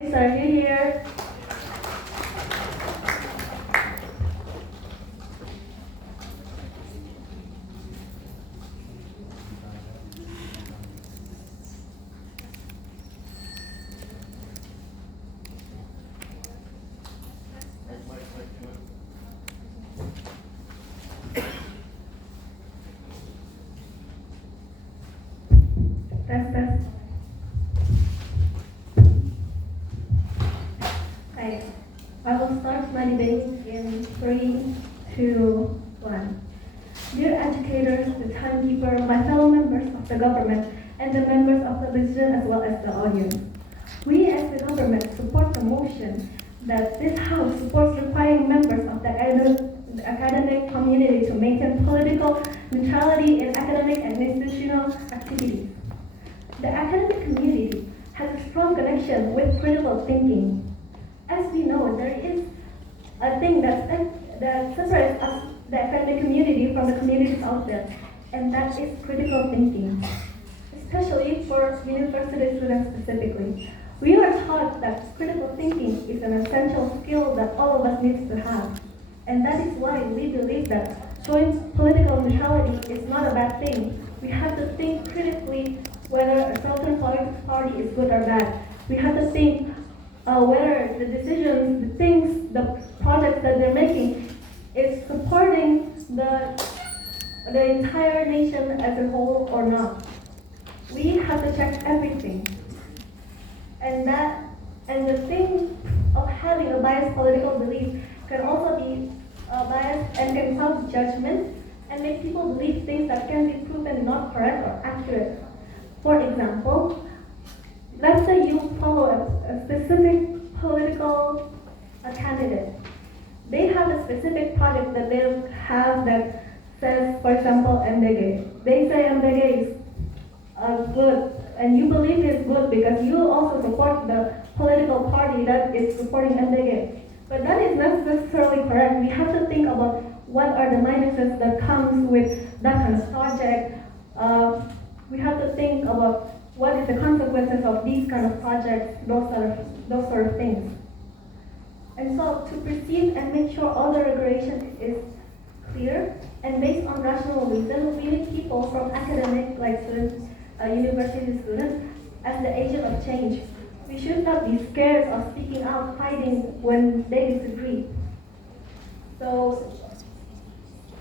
Are you here? Test. Hi. I will start my debate in 3, 2, 1. Dear educators, the timekeeper, my fellow members of the government, and the members of the decision as well as the audience. We as the government support the motion that this House supports requiring members of the academic community to maintain political neutrality in academic and institutional activities. The academic community has a strong connection with critical thinking. As we know, there is a thing that separates us, the academic community, from the communities out there, and that is critical thinking, especially for university students specifically. We are taught that critical thinking is an essential skill that all of us need to have, and that is why we believe that showing political neutrality is not a bad thing. We have to think critically whether a certain political party is good or bad. We have to think whether the decisions, the things, the projects that they're making is supporting the entire nation as a whole or not. We have to check everything. And the thing of having a biased political belief can also be biased and can cause judgment and make people believe things that can be proven not correct or accurate. For example, let's say you follow a specific political candidate. They have a specific project that they have that says, for example, MBG. They say MBG is good, and you believe it's good because you also support the political party that is supporting MBG. But that is not necessarily correct. We have to think about what are the minuses that comes with that kind of project. We have to think about what is the consequences of these kind of projects, those sort of things. And so to perceive and make sure all the regulation is clear and based on rational reason, we need people from academic, like students, university students, as the agent of change. We should not be scared of speaking out, fighting when they disagree. So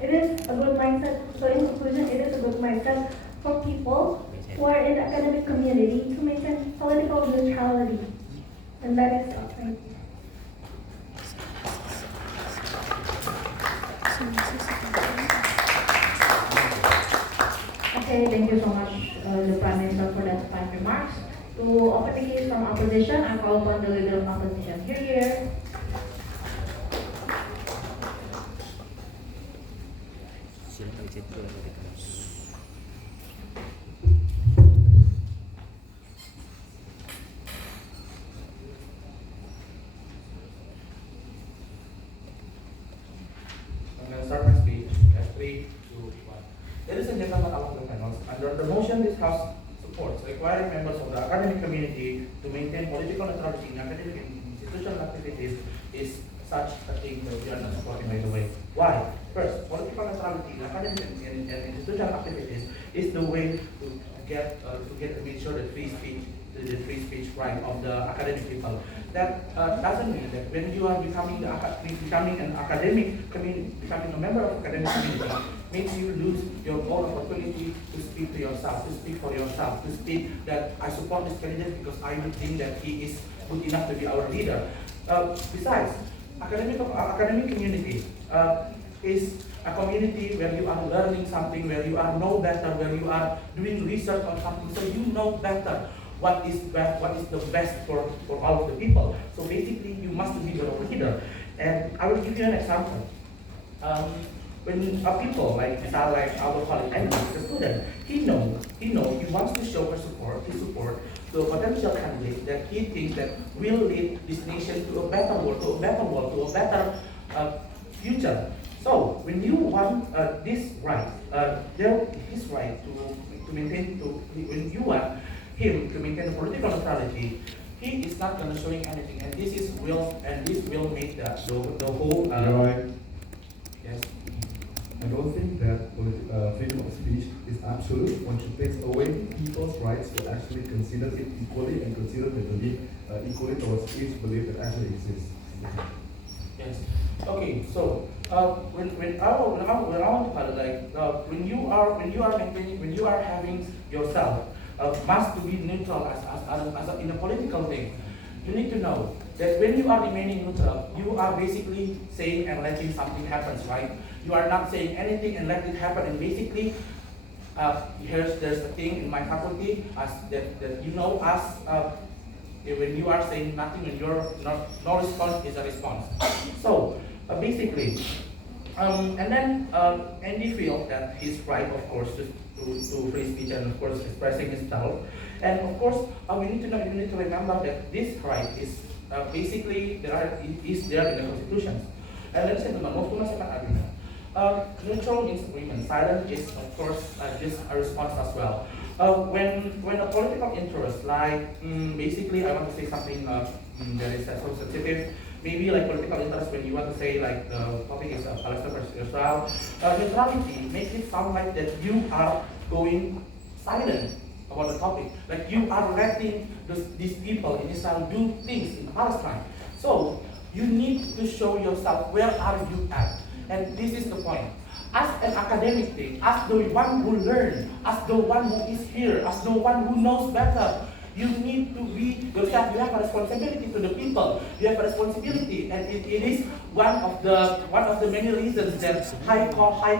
it is a good mindset. So in conclusion, it is a good mindset for people who are in the academic community to maintain political neutrality. And that is all. Thank you. Okay, thank you so much, the Prime Minister, for that fine remarks. To open the case from opposition, I call upon the leader of opposition. Here. I'm going to start my speech at 3, 2, 1. Ladies and gentlemen, among the panels, under the motion this House supports requiring members of the academic community to maintain political neutrality in academic and institutional activities is such a thing that we are not supporting right away. Why? First, political neutrality in academic and institutional activities is the way to make sure that the free speech right of the academic people. That doesn't mean that when you are becoming an academic community, becoming a member of academic community, makes you lose your own opportunity to speak to yourself, to speak for yourself, to speak that I support this candidate because I would think that he is good enough to be our leader. Besides, academic community is a community where you are learning something, where you are know better, where you are doing research on something, so you know better what is the best for all of the people. So basically, you must be your leader. And I will give you an example. When people like our colleague Andy, the student, he wants to show his support to a potential candidate that he thinks that will lead this nation to a better world, to a better future. So when you want this right, his right to maintain, when you want him to maintain political neutrality, he is not gonna showing anything, and this will make the whole. Right. Yes. I don't think that freedom of speech is absolute. Once you take away people's rights to actually consider it equally and consider the belief equally towards each belief that actually exists. Yes. Okay. So when I want to highlight, when you are maintaining, when you are having yourself must to be neutral as in a political thing, you need to know that when you are remaining neutral, you are basically saying and letting something happen, right? You are not saying anything and let it happen, and basically, there's a thing in my faculty as that you know when you are saying nothing, when you're not, no response is a response. So basically, and then Andy feels that he's right, of course, to free speech and of course expressing himself. And of course, we need to remember that this right is basically is there in the constitution. And let's say the most second argument. Neutral means agreement. Silent is of course just a response as well. When a political interest, like basically I want to say something that is so sensitive. Maybe like political interest when you want to say like the topic is Palestine versus Israel. Neutrality makes it sound like that you are going silent about the topic. Like you are letting these people in Israel do things in Palestine. So you need to show yourself where are you at. And this is the point. As an academic thing, as the one who learns, as the one who is here, as the one who knows better, you need to be yourself. You have a responsibility to the people. You have a responsibility, and it is one of the many reasons that high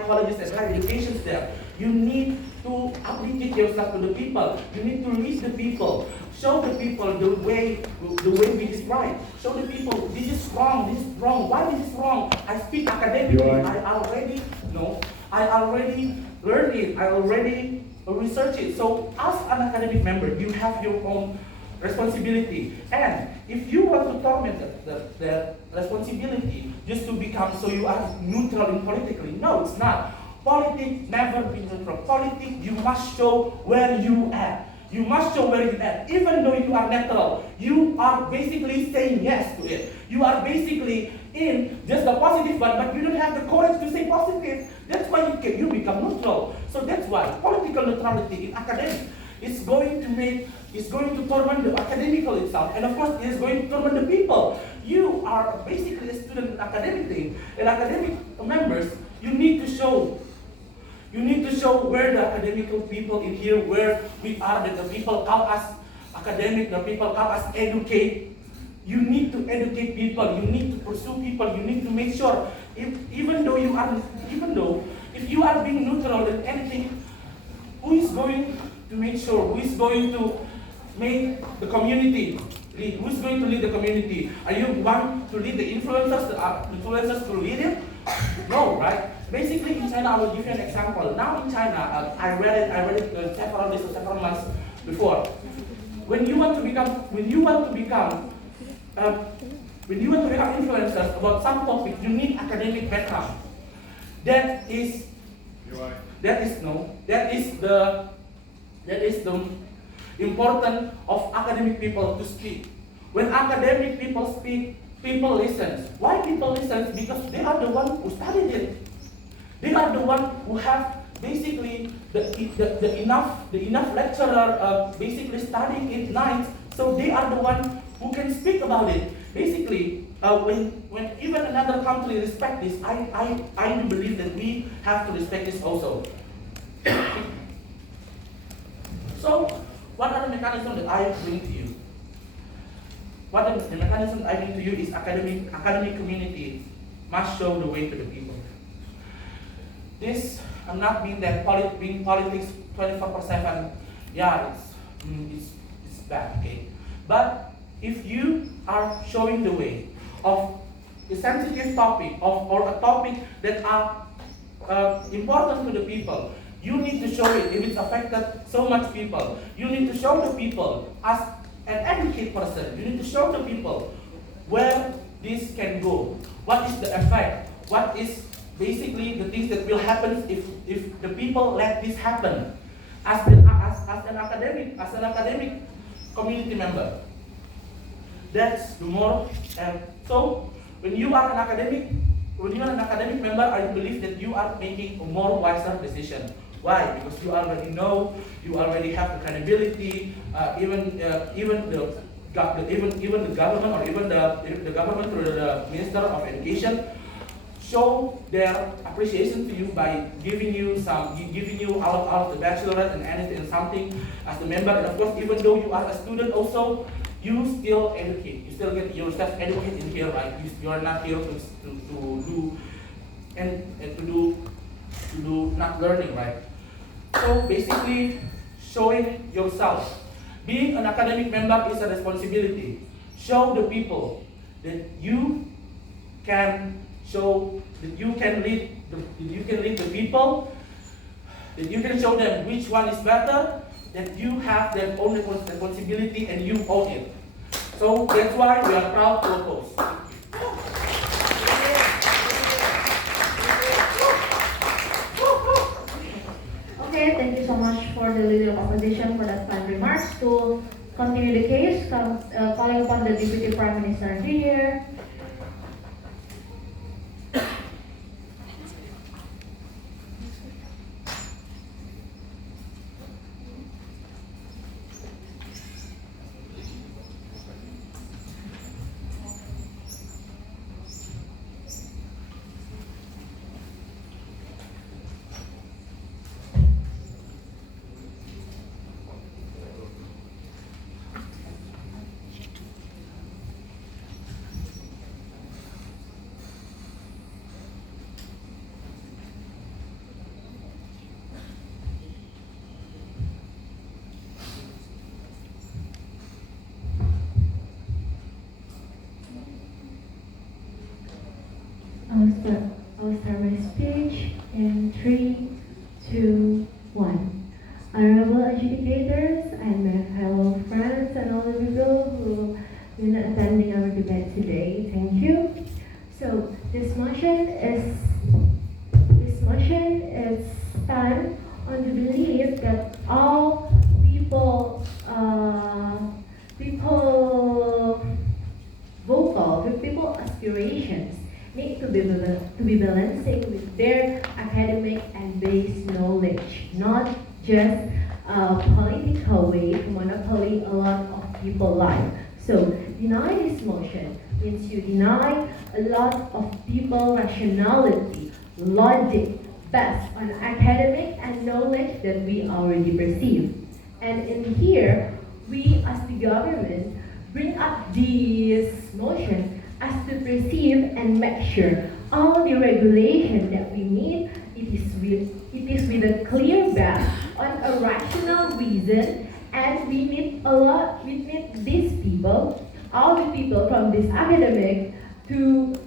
colleges and higher educations there. You need to applicate yourself to the people. You need to reach the people. Show the people the way we is right. Show the people this is wrong, this is wrong. Why this is wrong? I speak academically. I already know. I already learned it. I already research it. So as an academic member, you have your own responsibility. And if you want to torment the responsibility just to become so you are neutral in politically, no, it's not. Politics never be neutral. Politics, you must show where you at. You must show where you at. Even though you are neutral, you are basically saying yes to it. You are basically in just the positive one, but you don't have the courage to say positive. That's why you become neutral. So that's why political neutrality in academics is going to torment the academical itself, and of course it is going to torment the people. You are basically a student in academic thing, and academic members, you need to show where the academical people in here, where we are, that the people call us academic, the people call us educate. You need to educate people, you need to pursue people, you need to make sure, if you are being neutral in anything, who is going to make sure, who is going to make the community lead, who is going to lead the community? Are you one to lead the influencers to lead it? No, right? Basically in China, I will give you an example. Now in China, I read it several days or several months before. When you want to become influencers about some topic, you need academic background. That is the important of academic people to speak. When academic people speak, people listen. Why people listen? Because they are the one who studied it. They are the one who have basically the enough lecturer basically studying it night. So they are the one who can speak about it. Basically, when even another country respect this, I do believe that we have to respect this also. So, what are the mechanisms that I bring to you? The mechanism I bring to you is academic community must show the way to the people. This I'm not mean that being politics 24/7. Yeah, it's bad, okay. But if you are showing the way of a sensitive topic or a topic that are important to the people, you need to show it. If it's affected so much people, you need to show the people as an educated person. You need to show the people where this can go. What is the effect? What is basically the things that will happen if the people let this happen? As an academic community member, That's the more. And so when you are an academic member, I believe that you are making a more wiser decision. Why? Because you already know, you already have the credibility, even the government, or even the government through the Minister of Education show their appreciation to you by giving you out of the bachelorette and anything and something as a member. And of course, even though you are a student also, you still educate. You still get yourself educated in here, right? You are not here to do not learning, right? So basically, showing yourself. Being an academic member is a responsibility. Show the people that you can lead the people, that you can show them which one is better, that you have their own responsibility and you own it. So that's why we are proud to oppose. Okay, thank you so much for the Leader of Opposition for that fine remarks. To continue the case, calling upon the Deputy Prime Minister here. I'll start my speech in 3, 2, 1. Honorable educators and my fellow friends and all the people who have been attending our debate today, thank you. So this motion is stand on the belief that all people people aspirations need to be balancing with their academic and base knowledge, not just a political way to monopoly a lot of people's life. So deny this motion means you deny a lot of people rationality, logic, based on academic and knowledge that we already perceive. And in here, we as the government bring up this motion as to perceive and make sure all the regulation that we need, it is with a clear base on a rational reason, and we need these people, all the people from this academic to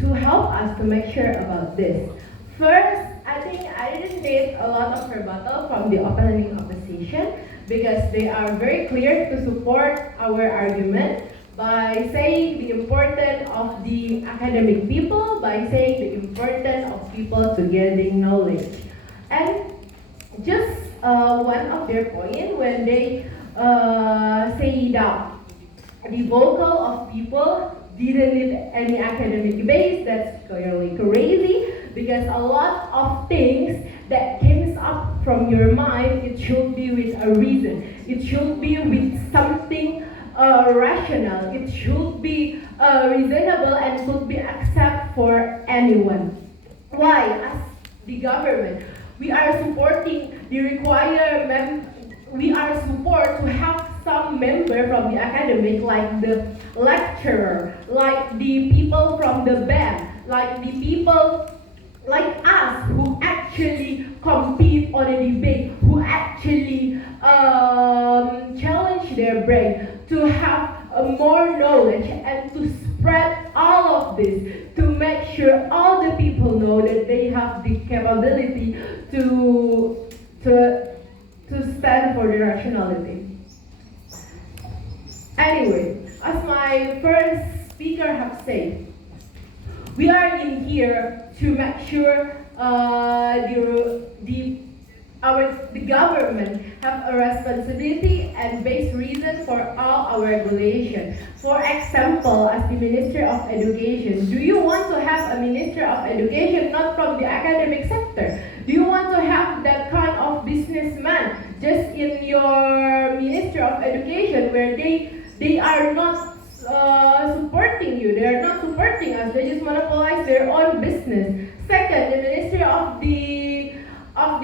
help us to make sure about this. First, I think I didn't get a lot of rebuttal from the opening opposition because they are very clear to support our argument by saying the importance of the academic people, by saying the importance of people to getting knowledge. And just one of their point when they say that the vocal of people didn't need any academic base, that's clearly crazy, because a lot of things that comes up from your mind, it should be with a reason. It should be with something rational. It should be reasonable and could be accepted for anyone. Why? As the government, we are supporting the we are support to have some member from the academic, like the lecturer, like the people from the band, like the people like us who actually compete on a debate, who actually challenge their brain to have more knowledge and to spread all of this, to make sure all the people know that they have the capability to stand for the rationality. Anyway, as my first speaker have said, we are in here to make sure the government have a responsibility and base reason for all our regulation. For example, as the Minister of Education, do you want to have a Minister of Education not from the academic sector? Do you want to have that kind of businessman just in your Minister of Education where they are not supporting you, they are not supporting us, they just monopolize their own business? Second, the Ministry of the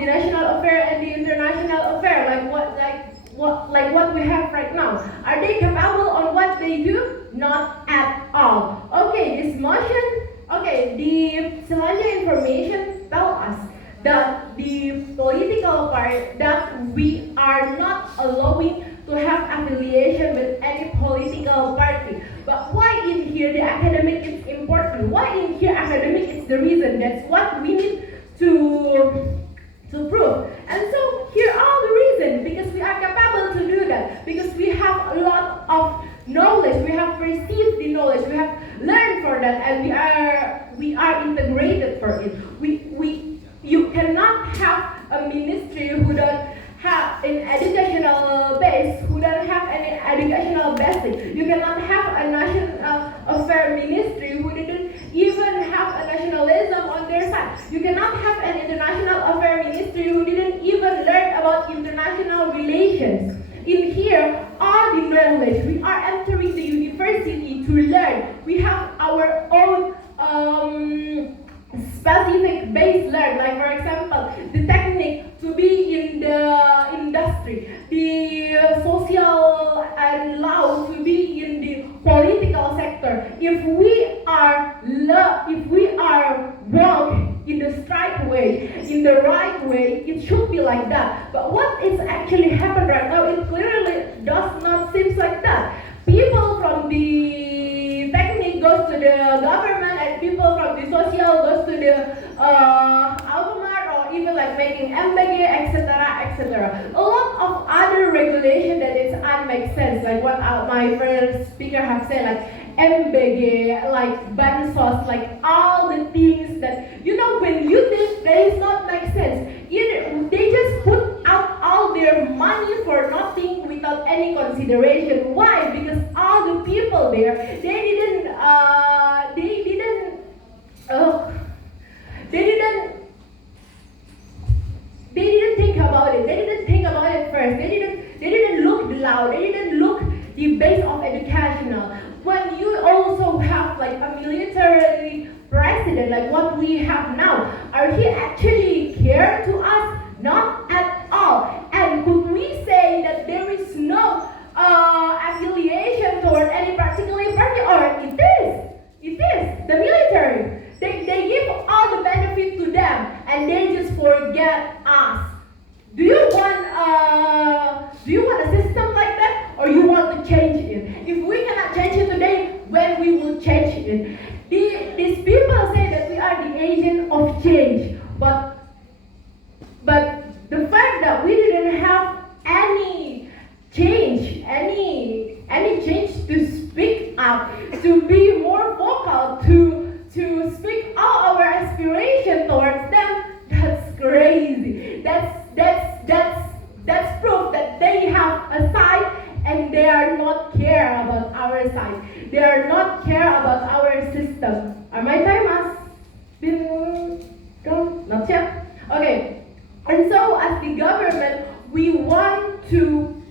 National Affair and the International Affair, like what we have right now. Are they capable on what they do? Not at all. Okay, this motion, okay, the Selandia information tell us that the political party, that we are not allowing to have affiliation with any political party. But why in here the academic is important? Why in here academic is the reason? That's what we need to prove. And so here are the reasons, because we are capable to do that, because we have a lot of knowledge, we have received the knowledge, we have learned for that, and we are integrated for it. You cannot have a ministry who don't have an educational base, who don't have any educational basic. You cannot have a national affair ministry who didn't even have a nationalism on their side. You cannot have an international affair ministry who didn't even learn about international relations. In here are the knowledge. We are entering the university to learn. We have our own specific base learn, like for example, the technique to be in the industry, the social and law to be in the political sector. If we are wrong in the straight way, in the right way, it should be like that. But what is actually happened right now, it clearly does not seem like that. People from the technique goes to the government, and people from the social goes to the Alphamart, or even like making MBG, etc., etc. A lot of other regulation that is make sense, like what my first speaker have said, like MBG, like bansos, like all the things that, when you think that is not make sense. They just put out all their money for nothing without any consideration. Why? Because all the people there, they didn't think about it. They didn't think about it first. They didn't look loud. They didn't look the base of educational. When you also have like a military president, like what we have now, are he actually care to us? Not at all. And could we say that there is no affiliation toward any particular party? Or it is the military. They give all the benefit to them, and they just forget us. Do you want a system like that, or you want to change it? If we cannot change it today, when we will change it? These people say that we are the agent of change, but the fact that we didn't have any change, any change to speak up, to be more vocal, to speak all our aspiration towards them, that's crazy. That's proof that they have a side and they are not care about our side. They are not care about our system. Are my time has been gone? Not yet? Okay. And so as the government, we want to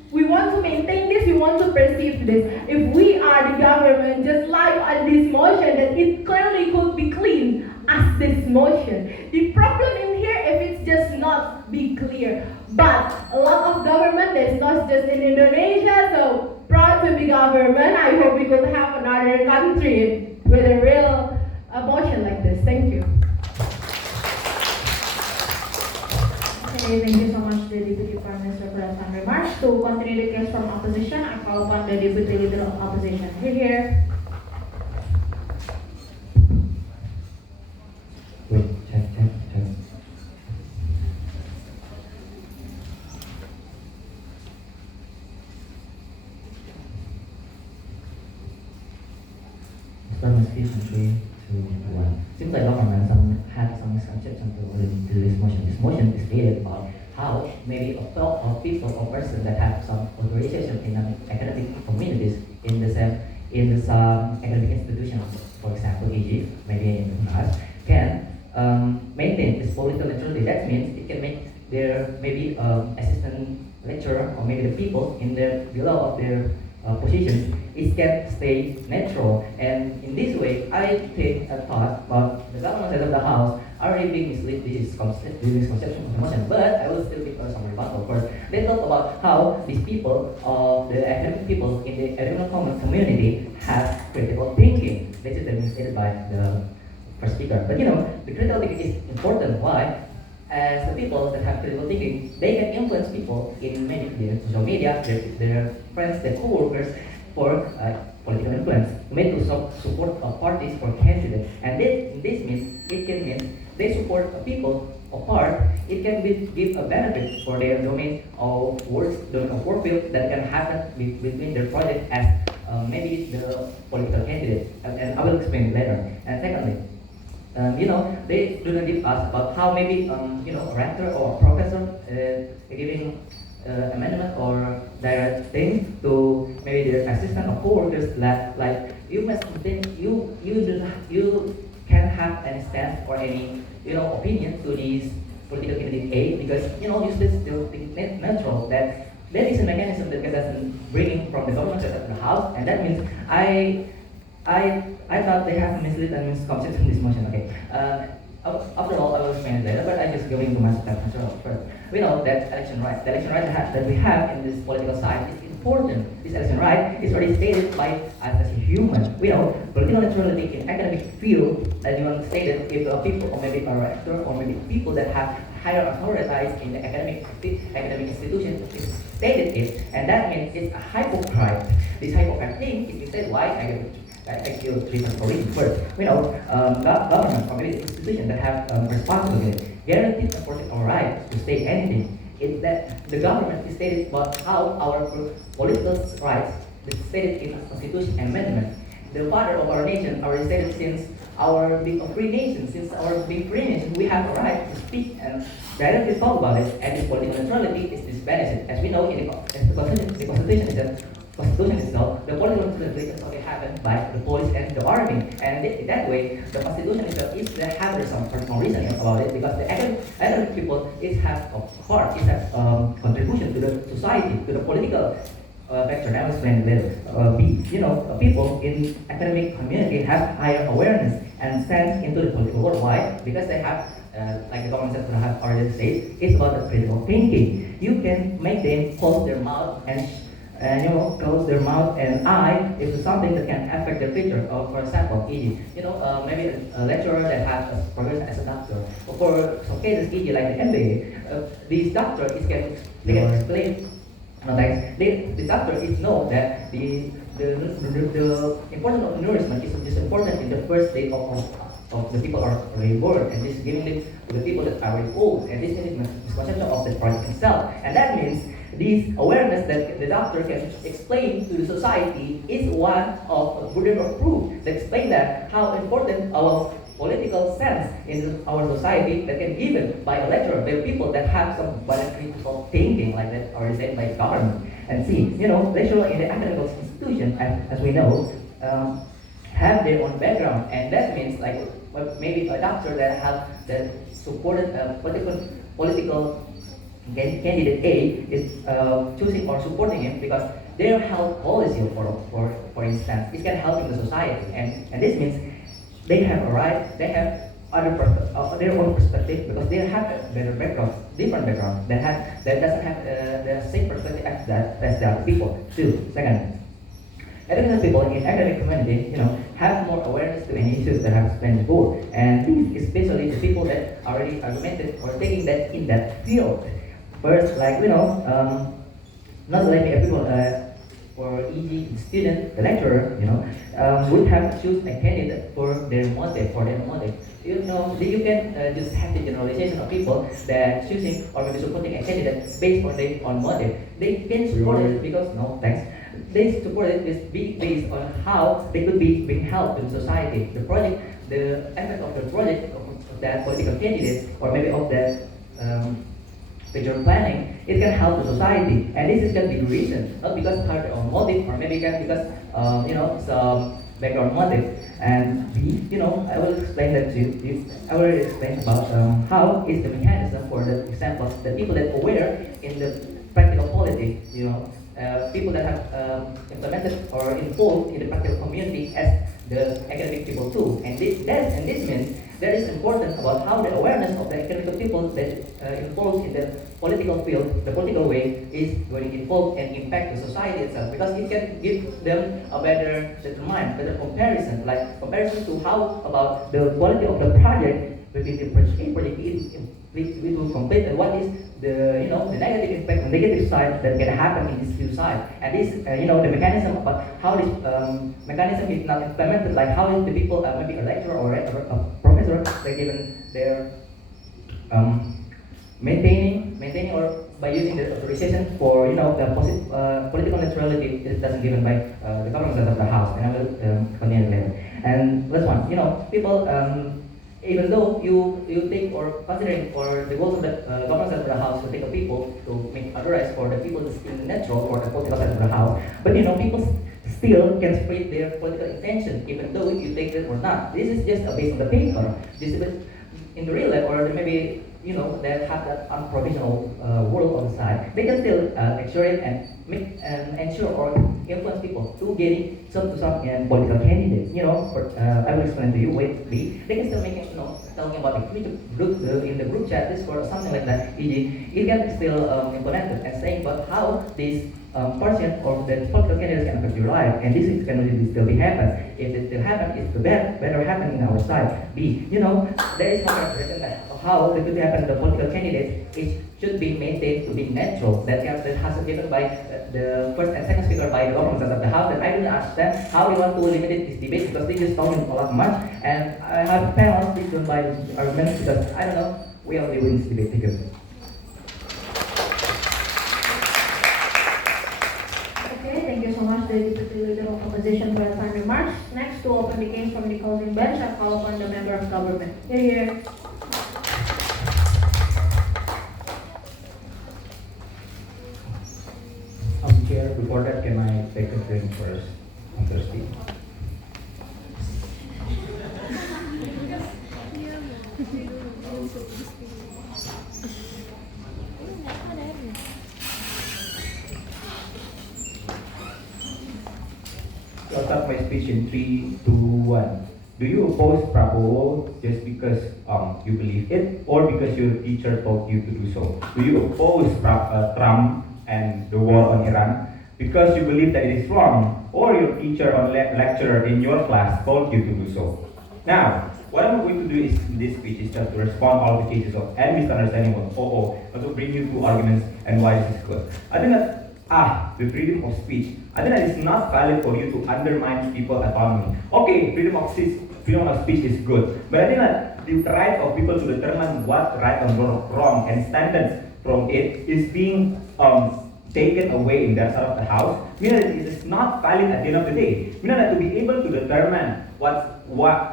maintain this, we want to perceive this. If we are the government, just like on this motion, that it clearly could be clean as this motion. The problem in here, if it's just not be clear. But a lot of government is not just in Indonesia, so proud to be government. I hope we could have another country with a real motion like this. Thank you. Okay, thank you so much, the Deputy Prime Minister, for that time remarks. To continue the case from opposition, I call upon the Deputy Leader of Opposition. Here. Wait, check. Start my speech in 3, 2, 1. Seems like Government had some misconceptions regarding to this motion. This motion is stated about how how maybe a fellow or people or person that have some authorization in academic communities in the same in some academic institution, for example, e.g., maybe in Unhas, can maintain this political neutrality. That means it can make their maybe assistant lecturer or maybe the people in the below of their positions, it can stay neutral. And in this way, I think a thought about the government side of the house already being misled this misconception of emotion. But I will still give some rebuttal. Of course, they talk about how these people, the academic people in the academic community, have critical thinking. This is the stated by the first speaker. But the critical thinking is important. Why? As the people that have critical thinking, they can influence people in many social media, their friends, their co-workers for political influence, made to support parties for candidates. And this means, it can mean they support people apart. It can give a benefit for their domain of work field that can happen between their project as maybe the political candidate. And I will explain later. And secondly, they do not give us about how maybe a rector or a professor giving amendment or direct things to maybe their assistant or co-workers that like you must think you can have any stance or any opinion to these political candidate A because you still think natural that there is a mechanism that doesn't bring from the government to the house, and that means I thought they have misled and misconception this motion. Okay. After all, I will explain it later, but I'm just going to my answer first. We know that election right, the election right that we have in this political side is important. This election right is already stated by us as a human. We know political neutrality in academic field, as you stated, if people or maybe a rector or maybe people that have higher authorities in the academic institution is stated it, and that means it's a hypocrite. This hypocrite thing is said why I feel treatment for reason. First, we know government or maybe institutions that have responsibility guaranteed and protect our right to say anything. It's that the government is stated about how our political rights is stated in the Constitution Amendment. The father of our nation already stated since our being a free nation, we have a right to speak and directly talk about it. And this political neutrality is this benefit. As we know in the Constitution is that Constitution itself, the political neutrality is only happened by the police and the army. And in that way, the Constitution itself is the have some personal reasoning about it because the academic people have a part, contribution to the society, to the political vector. I will explain later. People in academic community have higher awareness and sense into the political world. Why? Because they have, like the government sector have already said, it's about the critical thinking. You can make them close their mouth and close their mouth and eye if something that can affect their future. For example, e.g., maybe a lecturer that has progressed as a doctor. Or for some cases, e.g., like the MBA, these doctors can explain. The doctor is know that the importance of nourishment is just important in the first stage of the people are reborn, and this giving it to the people that are old, and this is misconception of the project itself, and that means this awareness that the doctor can explain to the society is one of a burden of proof that explain that how important our political sense in our society that can given by a lecturer by people that have some critical thinking like that already said by the government. And see, lecturer in the academic institution, as we know, have their own background, and that means like maybe a doctor that supported a political candidate A is choosing or supporting him because their health policy, for instance, it can help in the society, and this means they have a right, they have their own perspective because they have a better background, different background that doesn't have the same perspective as the other people. Two, second, academic people in academic community, have more awareness to any issues that I have explained before, and especially the people that already argumented or taking that in that field. First, like not like people for e.g. the student, the lecturer, would have choose a candidate for their motive. You can just have the generalization of people that choosing or maybe supporting a candidate based on motive. They can support it because they support it based on how they could be being helped to the society. The effect of the project of that political candidates or maybe of that future planning, it can help the society. And this is can be the reason, not because part or motive, or maybe can because some background motive. And B, I will explain that to you. I will explain about how is the mechanism for the examples, the people that aware in the practical politics, people that have implemented or involved in the practical community as the academic people too. And this means that is important about how the awareness of the academic people that involved in the political field, the political way, is going to involve and impact the society itself, because it can give them a better determine, better comparison, like comparison to how about the quality of the project within the project it will complete, and what is the the negative impact, the negative side that can happen in this two sides. And this the mechanism about how this mechanism is not implemented, like how the people maybe a lecturer or a professor, they given their maintaining or by using the authorization for the political neutrality is doesn't given by the government of the house. And I will continue later. And last one, people even though you think or considering or the goals of the government side of the house to take a people to make otherwise for the people is still natural for the political side of the house, but people still can spread their political intention even though you take it or not. This is just based on the paper. This is in the real life, or maybe that have that unprovisional world on the side, they can still lecture it and make ensure or influence people to getting some political candidates. I will explain to you. Wait, they can still make it. Talking about the group in the group chat, Discord or something like that. E.g., it can still implement it and saying about how this portion of the political candidates can affect your life, and this is going to still be happen. If it still happen, it's the better happen in our side. B, there is no written that how it could happen. The political candidates it should be maintained to be natural. That has been given by the first and second speaker by the government of the house. And I don't understand how they want to limit this debate because they just talking a lot much. And I have panels written by arguments because I don't know. We only win this debate. Thank you. Okay, thank you so much, the Deputy Leader of Opposition, for your kind remarks. Next, to open the case from the closing bench, I call upon the Member of Government. Here. Chair, before that, can I take a drink first? I'm thirsty. So I'll start my speech in 3, 2, 1. Do you oppose Prabowo just because you believe it, or because your teacher told you to do so? Do you oppose Trump and the war on Iran because you believe that it is wrong, or your teacher or lecturer in your class told you to do so? Now, what I'm going to do is in this speech is just to respond all the cases of and misunderstanding of also bring you two arguments and why this is good. I think that the freedom of speech, I think that it's not valid for you to undermine people's autonomy. Okay, freedom of speech is good, but I think that the right of people to determine what right and wrong and standards from it is being taken away in that side of the house, meaning that it is not valid at the end of the day. Meaning that to be able to determine what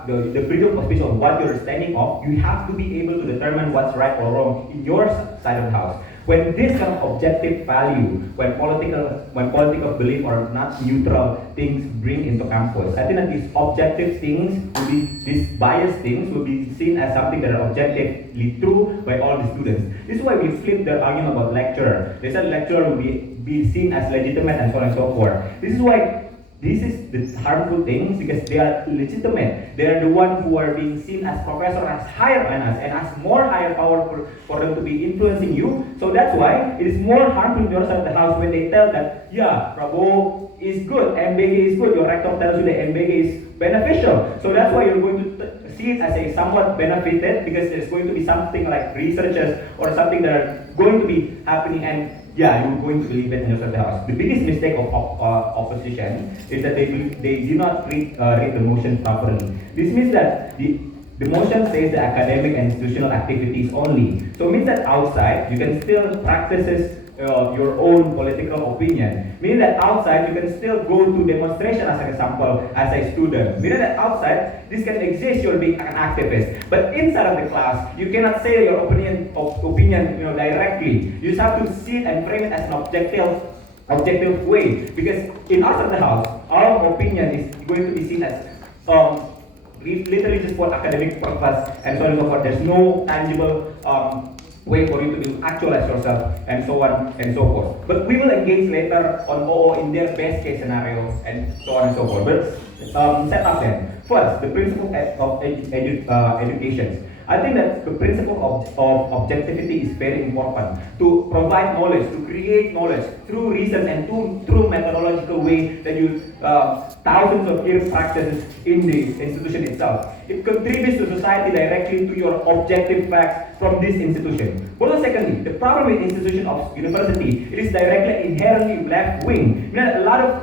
the freedom of speech of what you're standing of, you have to be able to determine what's right or wrong in your side of the house. When this kind of objective value, when political belief or not neutral things bring into campus, I think that these objective things these biased things will be seen as something that are objectively true by all the students. This is why we flip the argument about lecturer. They said lecturer will be seen as legitimate and so on and so forth. This is why this is the harmful things, because they are legitimate. They are the ones who are being seen as professor, as higher than us, and as more higher power for them to be influencing you. So that's why it is more harmful to your side of the house when they tell that, yeah, Prabowo is good, MBG is good. Your rector tells you that MBG is beneficial. So that's why you're going to see it as a somewhat benefited, because there's going to be something like researches or something that are going to be happening, and yeah, you're going to believe it in your side of the house. The biggest mistake of opposition is that they do not read the motion properly. This means that the motion says the academic and institutional activities only. So it means that outside you can still your own political opinion. Meaning that outside you can still go to demonstration as an example as a student. Meaning that outside this can exist, you're being an activist. But inside of the class, you cannot say your opinion directly. You just have to see it and frame it as an objective way. Because in outside of the house, our opinion is going to be seen as literally just for academic purpose and so on and so forth. There's no tangible way for you to actualize yourself and so on and so forth. But we will engage later on OO in their best case scenario and so on and so forth. But set up then. First, the principle of education. I think that the principle of objectivity is very important to provide knowledge, to create knowledge through reason and through methodological way that you thousands of years practices in the institution itself. It contributes to society directly to your objective facts from this institution. Also, secondly, the problem with institution of university, it is directly inherently left wing. A lot of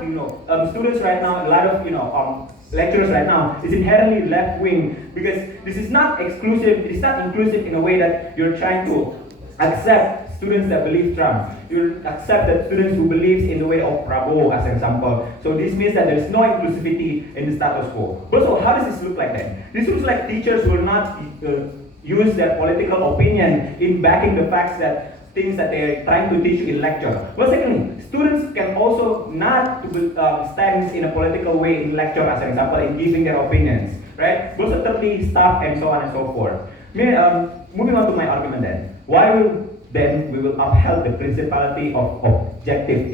students right now, a lot of lecturers right now is inherently left wing because this is not exclusive, it is not inclusive in a way that you're trying to accept students that believe Trump. You accept that students who believe in the way of Prabowo as an example. So this means that there's no inclusivity in the status quo. Also, how does this look like then? This looks like teachers will not use their political opinion in backing the facts that things that they're trying to teach in lecture. Well, secondly, students can also not stand in a political way in lecture as an example in giving their opinions, right? Also, thirdly, staff and so on and so forth. Moving on to my argument then. Why will then we will uphold the principality of objective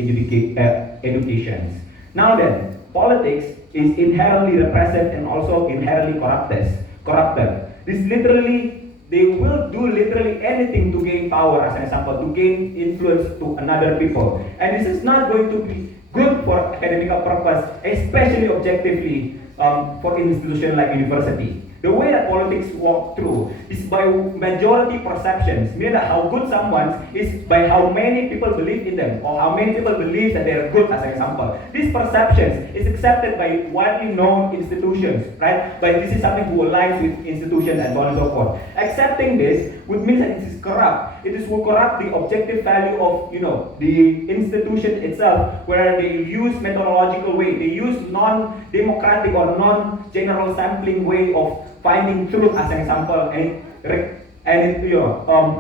educations? Now then, politics is inherently repressive and also inherently corrupted. This literally they will do literally anything to gain power, as an example, to gain influence to another people. And this is not going to be good for academic purpose, especially objectively for an institution like university. The way that politics walk through is by majority perceptions, meaning that how good someone is by how many people believe in them or how many people believe that they are good, as an example. These perceptions is accepted by widely known institutions, right? But this is something who aligns with institutions and so on and so forth. Accepting this would mean that it is corrupt. It will corrupt the objective value of the institution itself, where they use methodological way, they use non-democratic or non-general sampling way of finding truth, as an example, and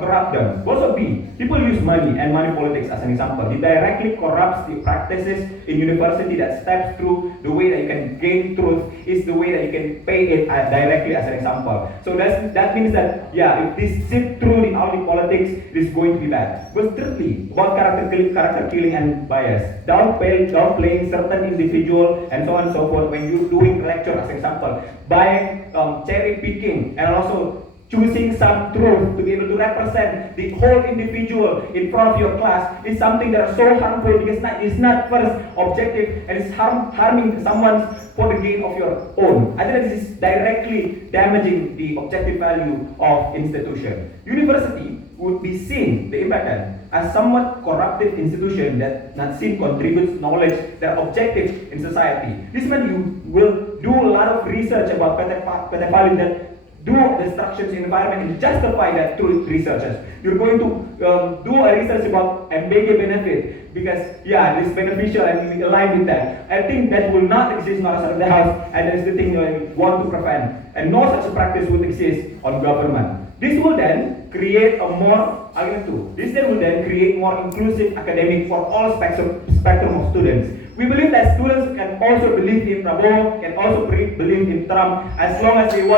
corrupt them. Also B, people use money and money politics as an example. It directly corrupts the practices in university that steps through the way that you can gain truth is the way that you can pay it directly, as an example. So that means that, if this sit through the only politics, it is going to be bad. But thirdly, about character killing and bias. Downplaying certain individual and so on and so forth when you're doing lecture, as an example, by cherry picking and also choosing some truth to be able to represent the whole individual in front of your class is something that is so harmful because it's not first objective and it's harming someone for the gain of your own. I think that this is directly damaging the objective value of institution. University would be seen, the impact as somewhat corrupted institution that not seen contributes knowledge that are objective in society. This means you will do a lot of research about pedophilia that do destructions in the environment and justify that through researchers. You're going to do a research about MBG benefit because it's beneficial and we align with that. I think that will not exist outside of the house, and that's the thing we want to prevent. And no such practice would exist on government. This will then create a more create more inclusive academic for all spectrum of students. We believe that students can also believe in Prabowo, can also believe in Trump, as long as they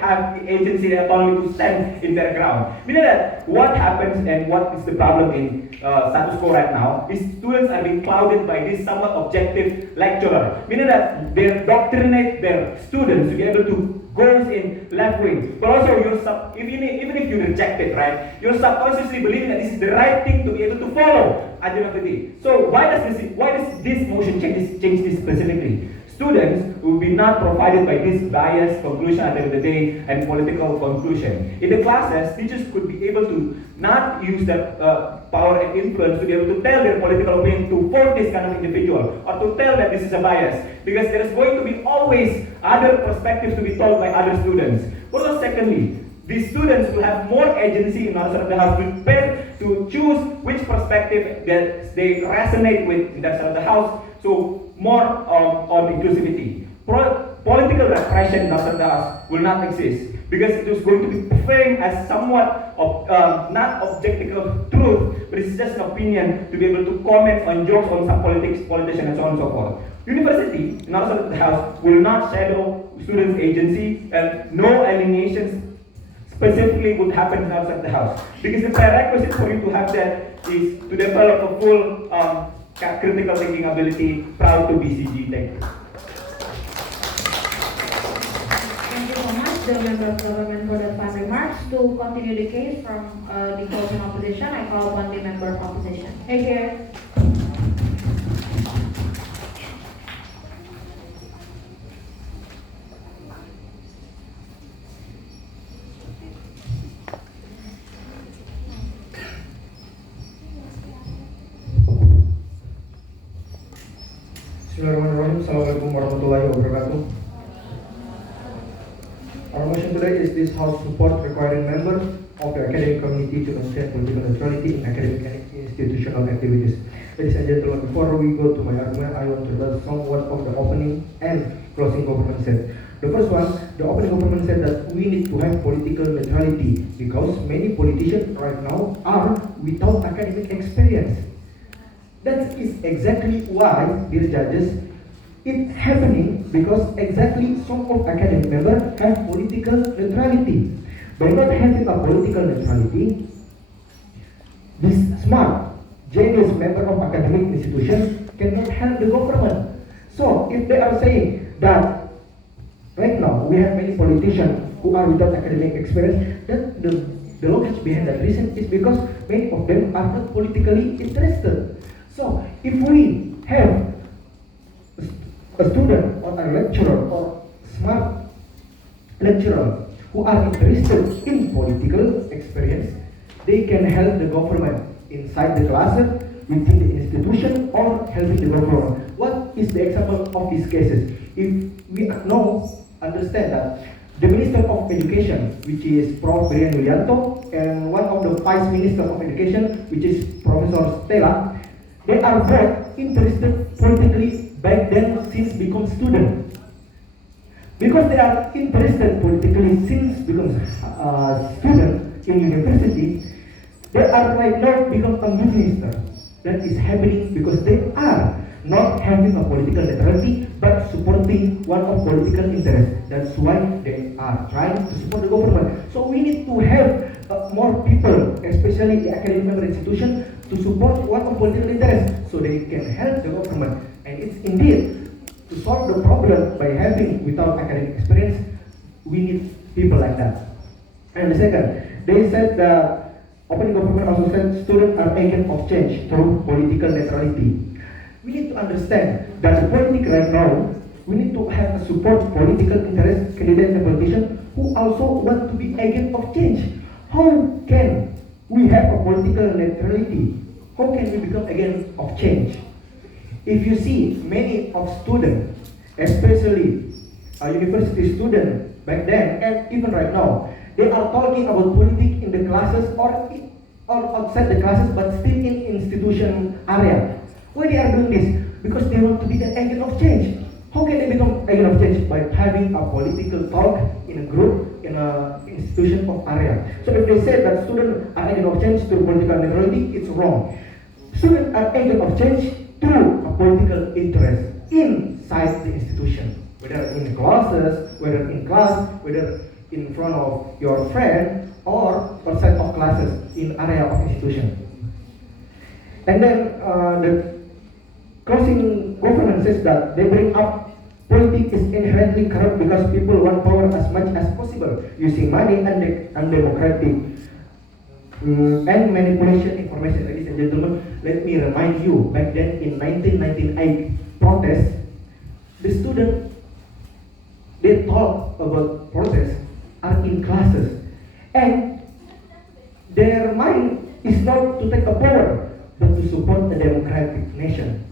have the agency, the autonomy to stand in their ground. Meaning that what happens and what is the problem in status quo right now is students are being clouded by this somewhat objective lecturer. Meaning that they doctrinate their students to be able to go in left wing. But also even if you reject it, right, you're subconsciously believing that this is the right thing to be able to follow at the end of the day. So why does this motion change this specifically? Students will be not provided by this biased conclusion at the end of the day and political conclusion. In the classes, teachers could be able to not use their power and influence to be able to tell their political opinion to vote this kind of individual or to tell that this is a bias, because there is going to be always other perspectives to be told by other students. Also, secondly, these students will have more agency in our side of the house to choose which perspective that they resonate with in that side of the house. So more on inclusivity. Political repression in our side of the house will not exist because it is going to be framed as somewhat of not objective truth, but it's just an opinion to be able to comment on jokes on some politician and so on and so forth. University, in our side of the house, will not shadow students' agency, and no alienations specifically would happen outside the house. Because the prerequisite for you to have that is to develop a full critical thinking ability, proud to BCG. Thank you. Thank you so much, the member of government, for the final remarks. To continue the case from the closing opposition, I call upon the member of opposition. Thank you. Bismillahirrahmanirrahim. Assalamualaikum warahmatullahi wabarakatuh. Our motion today is this House support requiring members of the academic community to maintain political neutrality in academic and institutional activities. Ladies and gentlemen, before we go to my argument, I want to tell somewhat of the opening and closing government said. The first one, the opening government said that we need to have political neutrality because many politicians right now are without academic experience. That is exactly why, dear judges, it's happening because exactly some of academic members have political neutrality. By not having a political neutrality, this smart, genius member of academic institutions cannot help the government. So if they are saying that right now we have many politicians who are without academic experience, then the logic behind that reason is because many of them are not politically interested. So, if we have a student or a lecturer or smart lecturer who are interested in political experience, they can help the government inside the classes, within the institution, or helping the government. What is the example of these cases? If we understand that the Minister of Education, which is Prof. Brian Willianto, and one of the Vice Minister of Education, which is Professor Stella, they are both interested politically back then since become students. Because they are interested politically since become students in university, they are right now become a minister. That is happening because they are not having a political neutrality but supporting one of political interest. That's why they are trying to support the government. So we need to have more people, especially the academic member institution, to support one of political interest so they can help the government. And it's indeed to solve the problem by having without academic experience, we need people like that. And the second, they said that opening government also said students are agents of change through political neutrality. We need to understand that the politics right now, we need to have a support political interest candidate and politician who also want to be agent of change. How can we have a political neutrality? How can we become agent of change? If you see many of students, especially university students back then and even right now, they are talking about politics in the classes or outside the classes but still in institution area. Why they are doing this? Because they want to be an agent of change. How can they become agent of change? By having a political talk in a group, in an institution of area. So if they say that students are agent of change through political neutrality, it's wrong. Students are agent of change through a political interest inside the institution. Whether in classes, whether in class, whether in front of your friend, or outside of classes in area of institution. And then the closing government says that they bring up politics is inherently corrupt because people want power as much as possible using money and undemocratic and manipulation information. Ladies and gentlemen, let me remind you, back then in 1998 protest, the students, they talk about protests are in classes and their mind is not to take a power but to support a democratic nation.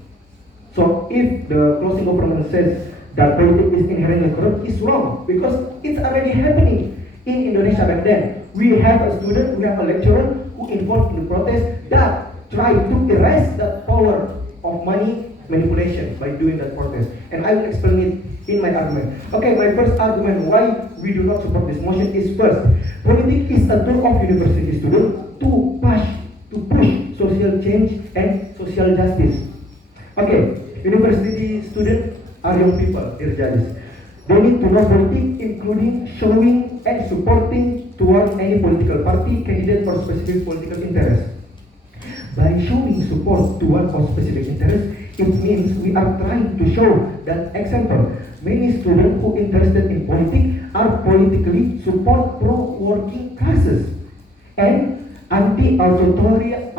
So if the closing government says that politics is inherently corrupt, it's wrong because it's already happening In Indonesia back then, we have a student, we have a lecturer who involved in the protest that tried to erase the power of money manipulation by doing that protest. And I will explain it in my argument. Okay, my first argument why we do not support this motion is first, politics is a tool of university students to push social change and social justice. Okay, university students are young people, dear judges. They need to know politics, including showing and supporting towards any political party, candidate, or specific political interest. By showing support towards our specific interest, it means we are trying to show that, example, many students who interested in politics are politically support pro-working classes and anti-authoritarian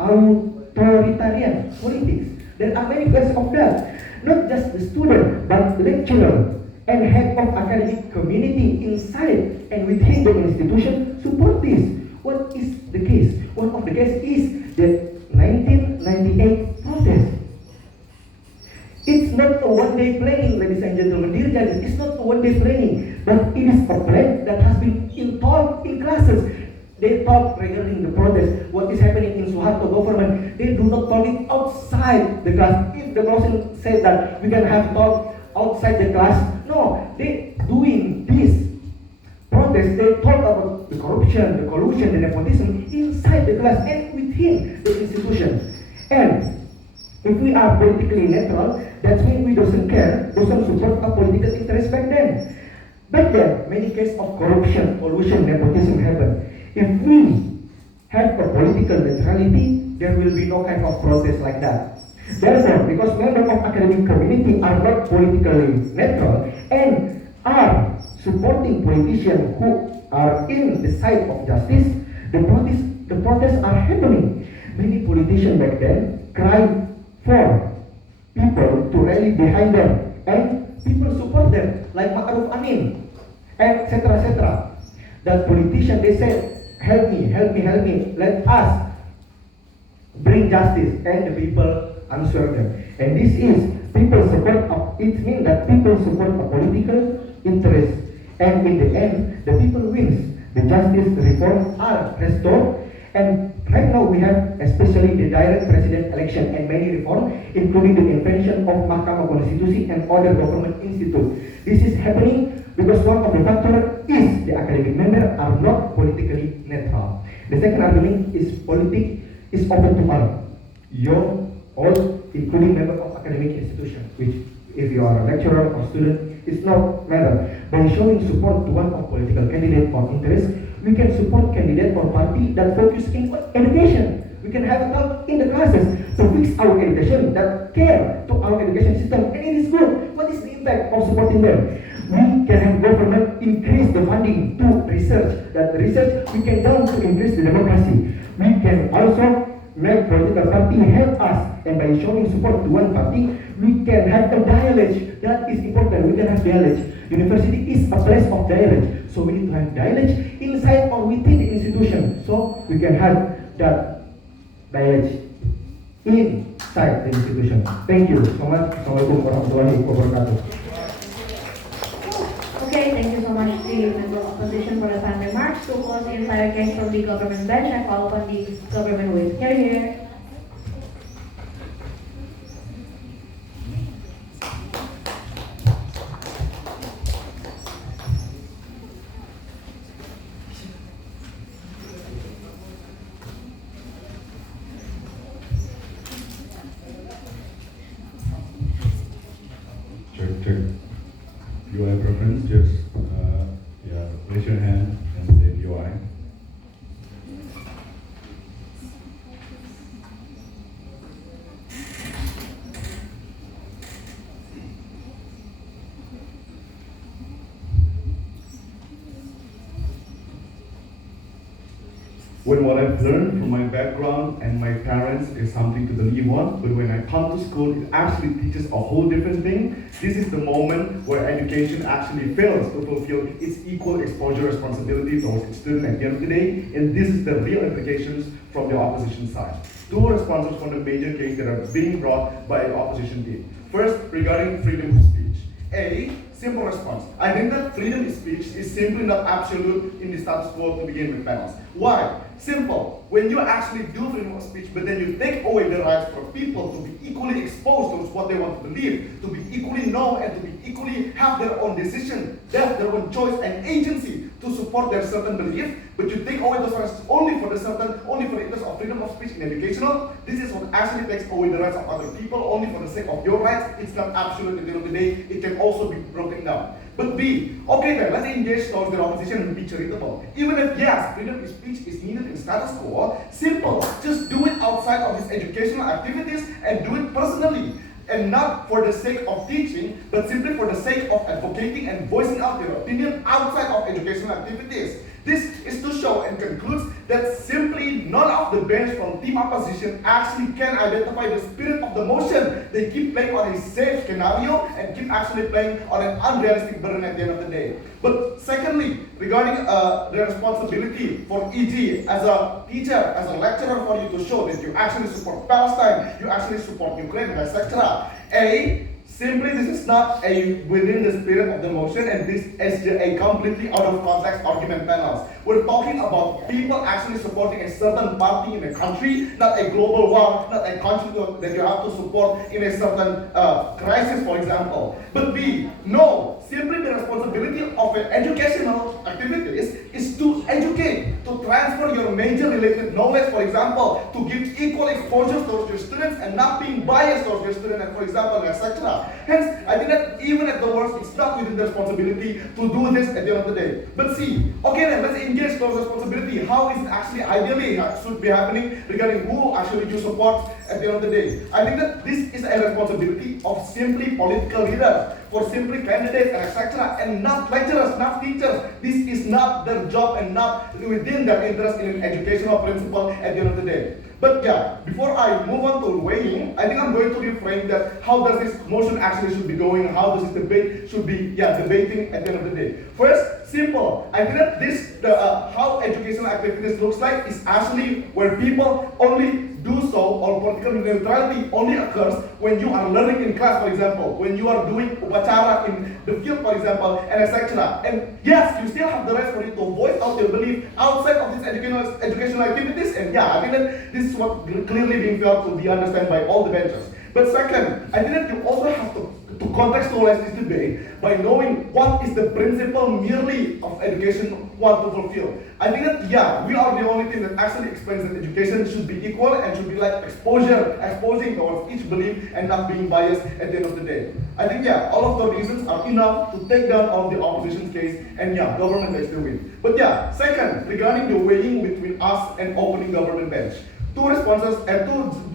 politics. There are many cases of that. Not just the student, but lecturer and head of academic community inside and within the institution support this. What is the case? One of the cases is the 1998 protest. It's not a one-day planning, ladies and gentlemen, dear judges. It's not a one-day planning, but it is a plan that has been taught in classes. They talk regarding the protest, what is happening in Suharto government. They do not talk it outside the class. If the person said that we can have talk outside the class, no, they doing this protest. They talk about the corruption, the collusion, the nepotism inside the class and within the institution. And if we are politically neutral, that means we doesn't care, doesn't support a political interest back then. Back then, many cases of corruption, collusion, nepotism happened. If we have a political neutrality, there will be no kind of protest like that. Therefore, because members of academic community are not politically neutral and are supporting politicians who are in the side of justice, the protests are happening. Many politicians back then cried for people to rally behind them and people support them, like Ma'ruf Amin, etc., etc. That politician, they said, help me, let us bring justice, and the people answer them. And this is, people support, it means that people support a political interest, and in the end, the people wins. The justice reforms are restored, and right now we have especially the direct president election and many reforms, including the invention of Mahkamah Konstitusi and other government institutes. This is happening because one of the factors is the academic members are not politically neutral. The second argument is politics is open to all, young, old, including members of academic institutions, which if you are a lecturer or student, it's not matter. By showing support to one of political candidate or interest, we can support candidate or party that focus in education. We can have a talk in the classes to fix our education, that care to our education system, and it is good. What is the impact of supporting them? We can have government increase the funding to research. That research we can down to increase the democracy. We can also make political party help us, and by showing support to one party, we can have a dialogue. That is important. We can have dialogue. University is a place of dialogue, so we need to have dialogue inside or within the institution, so we can have that dialogue inside the institution. Thank you so much. Assalamualaikum warahmatullahi wabarakatuh. Okay, thank you so much to the member of opposition for the time remarks. To close the entire case from the government bench, I call upon the government with here. Check. You have preference, just raise your hand and say UI. When what I've learned from my background and my parents is something to believe on, but when I come to school, it actually teaches a whole different thing. This is the moment where education actually fails to fulfill its equal exposure responsibility towards its student at the end of the day, and this is the real implications from the opposition side. Two responses from the major case that are being brought by the opposition team. First, regarding freedom of speech. A, Simple response. I think that freedom of speech is simply not absolute in the status quo to begin with, panels. Why? Simple. When you actually do freedom of speech, but then you take away the rights for people to be equally exposed to what they want to believe, to be equally know and to be equally have their own decision, their own choice and agency to support their certain belief, but you take away those rights only for the interest of freedom of speech in educational, this is what actually takes away the rights of other people only for the sake of your rights. It's not absolute at the end of the day. It can also be broken down. But B, okay then, let's engage towards the opposition and be charitable. Even if yes, freedom of speech is needed in status quo, simple, just do it outside of these educational activities and do it personally. And not for the sake of teaching, but simply for the sake of advocating and voicing out your opinion outside of educational activities. This is to show and concludes that simply none of the bench from team opposition actually can identify the spirit of the motion. They keep playing on a safe scenario and keep actually playing on an unrealistic burden at the end of the day. But secondly, regarding the responsibility for EG as a teacher, as a lecturer, for you to show that you actually support Palestine, you actually support Ukraine, etc. Simply, this is not a within the spirit of the motion, and this is a completely out of context argument, panels. We're talking about people actually supporting a certain party in a country, not a global war, not a country that you have to support in a certain crisis, for example. But B, no, simply the responsibility of an educational activities is to educate, to transfer your major related knowledge, for example, to give equal exposure towards your students and not being biased towards your students, for example, etc. Hence, I think that even at the worst, it's not within the responsibility to do this at the end of the day. But see, okay then, let's engage towards responsibility. How is it actually ideally should be happening regarding who actually you support at the end of the day? I think that this is a responsibility of simply political leaders, for simply candidates and etc. and not lecturers, not teachers. This is not their job and not within their interest in an educational principle at the end of the day. But yeah, before I move on to weighing, I think I'm going to reframe that how does this motion actually should be going, how does this debate should be debating at the end of the day. First, simple. I think that this how educational activities looks like is actually where people only do so, or political neutrality only occurs when you are learning in class, for example, when you are doing upacara in the field, for example, and etc. And yes, you still have the right for you to voice out your belief outside of these educational activities. And yeah, I think that this is what clearly being felt to be understood by all the benchers. But second, I think that you also have to contextualize this debate by knowing what is the principle merely of education want to fulfill. I think that, we are the only thing that actually explains that education should be equal and should be like exposing towards each belief and not being biased at the end of the day. I think, all of the reasons are enough to take down all the opposition's case and government is the win. But second, regarding the weighing between us and opening government bench. Two responses and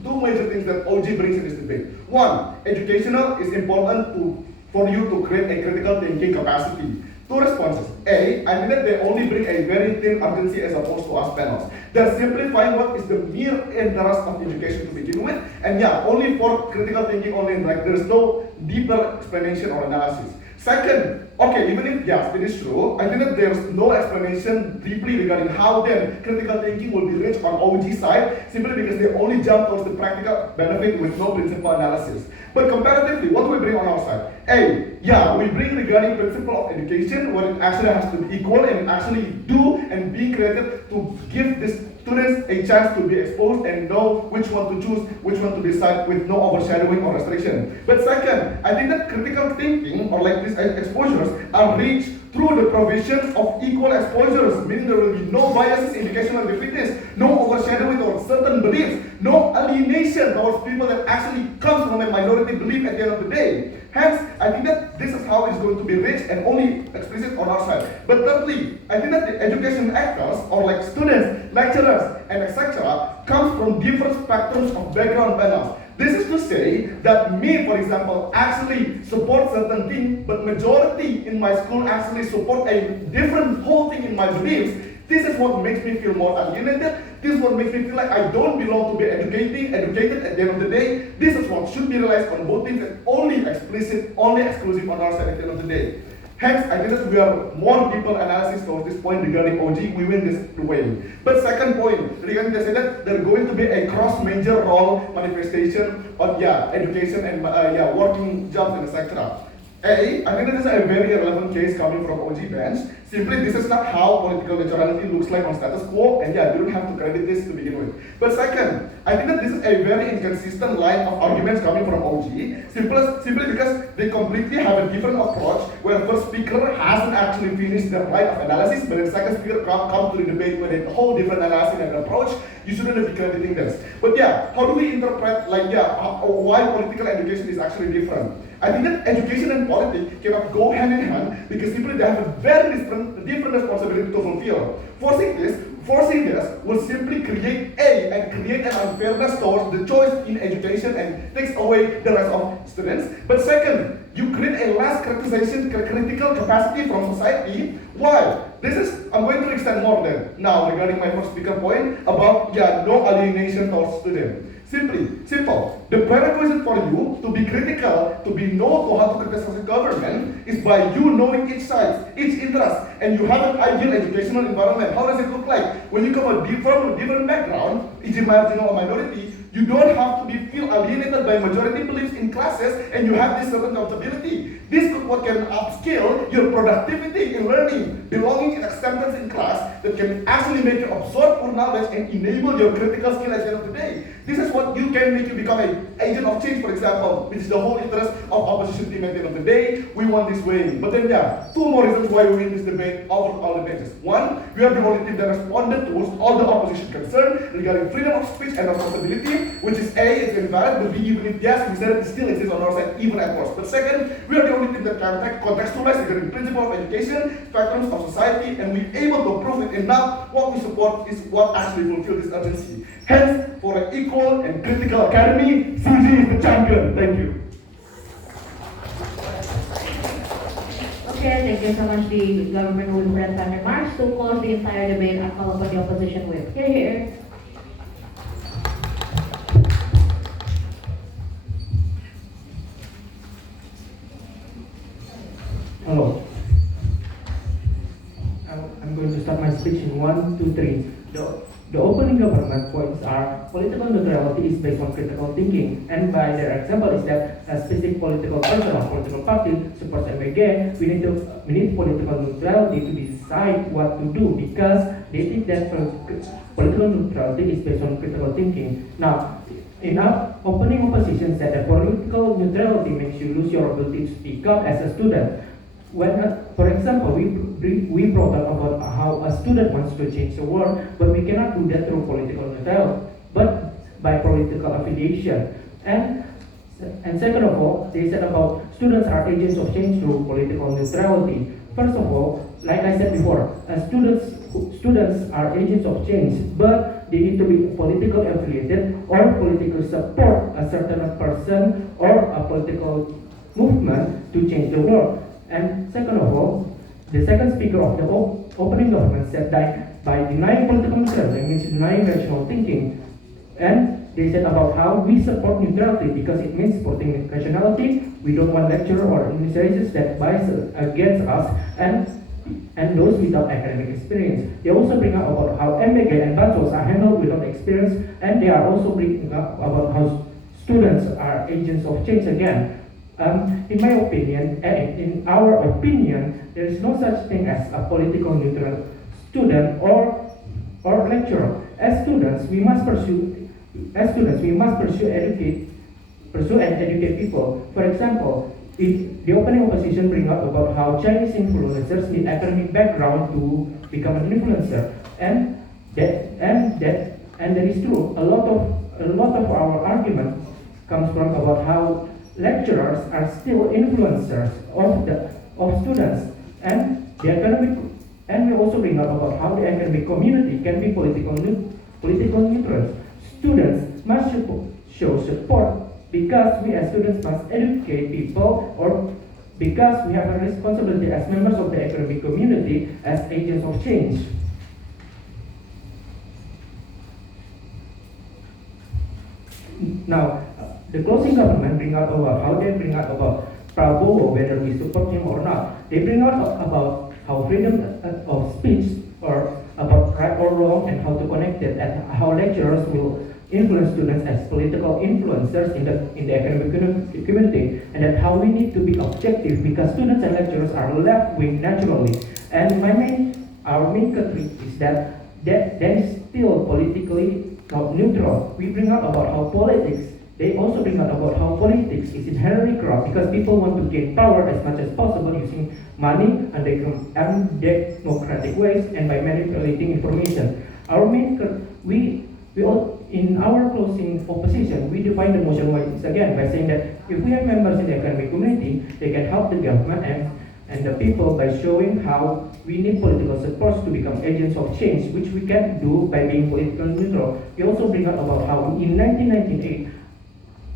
two major things that OG brings in this debate. One, educational is important for you to create a critical thinking capacity. Two responses. A, I mean that they only bring a very thin urgency as opposed to us panels. They're simplifying what is the mere interest of education to begin with, and only for critical thinking only, like there is no deeper explanation or analysis. Second, okay, even if it is true, I think that there's no explanation deeply regarding how then critical thinking will be reached on OG side, simply because they only jump towards the practical benefit with no principle analysis. But comparatively, what do we bring on our side? A, we bring regarding principle of education, where it actually has to be equal and actually do and be created to give this students a chance to be exposed and know which one to choose, which one to decide with no overshadowing or restriction. But second, I think that critical thinking or like these exposures are reached through the provision of equal exposures, meaning there will be no biases in educational activities, no overshadowing of certain beliefs, no alienation towards people that actually comes from a minority belief at the end of the day. Hence, I think that this is how it's going to be reached and only explicit on our side. But thirdly, I think that the education actors or like students, lecturers, and etc. comes from different spectrums of background panels. This is to say that me, for example, actually support certain thing, but majority in my school actually support a different whole thing in my beliefs. This is what makes me feel more alienated. This is what makes me feel like I don't belong to be educated at the end of the day. This is what should be realized on both things and only explicit, only exclusive on our side at the end of the day. Hence, I think that we are more deeper analysis towards this point regarding OG, we win this way. But second point, regarding they say that there are going to be a cross-major role manifestation on education and working jobs and etc. I think this is a very relevant case coming from OG bench. Simply, this is not how political neutrality looks like on status quo, and yeah, you don't have to credit this to begin with. But second, I think that this is a very inconsistent line of arguments coming from OG, simply because they completely have a different approach, where first speaker hasn't actually finished their line of analysis, but the second speaker come to the debate with a whole different analysis and approach. You shouldn't be crediting this. But yeah, how do we interpret, why political education is actually different? I think that education and politics cannot go hand in hand because simply they have a very different responsibility to fulfill. Forcing this will simply create an unfairness towards the choice in education and takes away the rest of students. But second, you create a less critical capacity from society. Why? I'm going to extend more then. Now, regarding my first speaker point about, no alienation towards students. Simple. The prerequisite for you to be critical, to know how to criticize the government, is by you knowing each side, each interest, and you have an ideal educational environment. How does it look like? When you come from a different background, e.g. marginal or minority, you don't have to feel alienated by majority beliefs in classes, and you have this certain accountability. This is what can upskill your productivity in learning, belonging and acceptance in class, that can actually make you absorb more knowledge and enable your critical skill at the end of the day. This is what you can make you become an agent of change, for example, which is the whole interest of opposition team at the end of the day. We want this way. But then two more reasons why we win this debate over all the benches. One, we are the only team that responded to all the opposition concerns regarding freedom of speech and responsibility, which is A, it's invalid, but B, even if yes, we said it still exists on our side, even at worst. But second, we are the only team that can contextualize regarding principle of education, spectrums of society, and we're able to prove it enough. What we support is what actually fulfills this urgency. Hence, for an equal and critical academy, CG is the champion. Thank you. Okay, thank you so much, the government with Brent and remarks. To close the entire debate, I call upon the opposition with here. Hello. I'm going to start my speech in 1, 2, 3. The opening government points are political neutrality is based on critical thinking, and by their example is that a specific political person or political party supports MBG, we need political neutrality to decide what to do because they think that political neutrality is based on critical thinking. Now, in our opening opposition said that political neutrality makes you lose your ability to speak up as a student. When, for example, we brought up about how a student wants to change the world, but we cannot do that through political neutrality, but by political affiliation. And second of all, they said about students are agents of change through political neutrality. First of all, like I said before, students are agents of change, but they need to be politically affiliated or politically support a certain person or a political movement to change the world. And second of all, the second speaker of the opening government said that by denying political neutrality means denying rational thinking. And they said about how we support neutrality because it means supporting rationality. We don't want lecturer or initiators that bias against us and those without academic experience. They also bring up about how MBG and Bansos are handled without experience, and they are also bringing up about how students are agents of change again. In my opinion, in our opinion, there is no such thing as a political neutral student or lecturer. As students, we must pursue and educate people. For example, if the opening opposition bring up about how Chinese influencers need academic background to become an influencer, and that is true. A lot of our argument comes from about how lecturers are still influencers of students, and we also bring up about how the academic community can be political neutral. Students must show support because we as students must educate people, or because we have a responsibility as members of the academic community as agents of change. Now, the closing government bring out about how they bring out about Prabowo, whether we support him or not. They bring out about how freedom of speech or about right or wrong and how to connect it, and how lecturers will influence students as political influencers in the academic community, and that how we need to be objective because students and lecturers are left wing naturally. And our main critique is that is still politically not neutral. We bring up about how they also bring out about how politics is inherently corrupt because people want to gain power as much as possible using money and undemocratic ways and by manipulating information. In our closing opposition, we define the motion once again by saying that if we have members in the academic community, they can help the government and the people by showing how we need political support to become agents of change, which we can do by being politically neutral. We also bring up about how in 1998,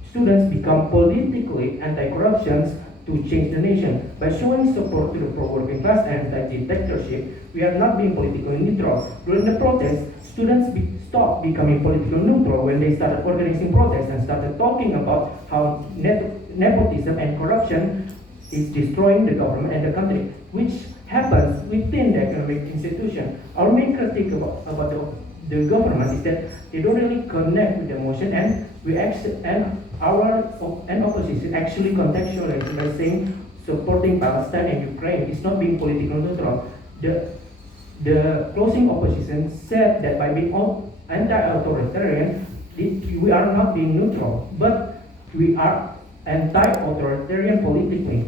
students become politically anti-corruption to change the nation. By showing support to the pro-working class and anti-dictatorship, we are not being politically neutral. During the protest, students stopped becoming politically neutral when they started organizing protests and started talking about how nepotism and corruption is destroying the government and the country, which happens within the academic institution. Our main critique about the government is that they don't really connect with the motion, and opposition actually contextualize by saying supporting Palestine and Ukraine is not being politically neutral. The closing opposition said that by being anti-authoritarian, we are not being neutral, but we are anti-authoritarian politically.